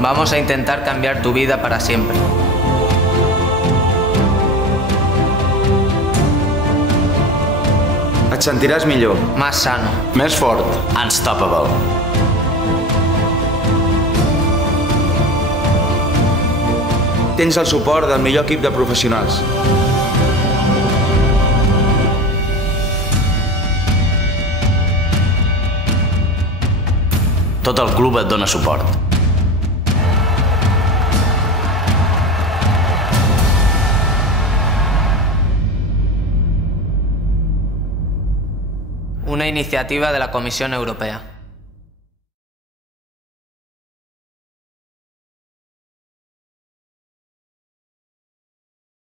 Vamos a intentar cambiar tu vida para siempre. Et sentiràs millor. Más sano. Més fort. Unstoppable. Tens el suport del millor equip de professionals. Tot el club et dona suport. Una iniciativa de la Comisión Europea.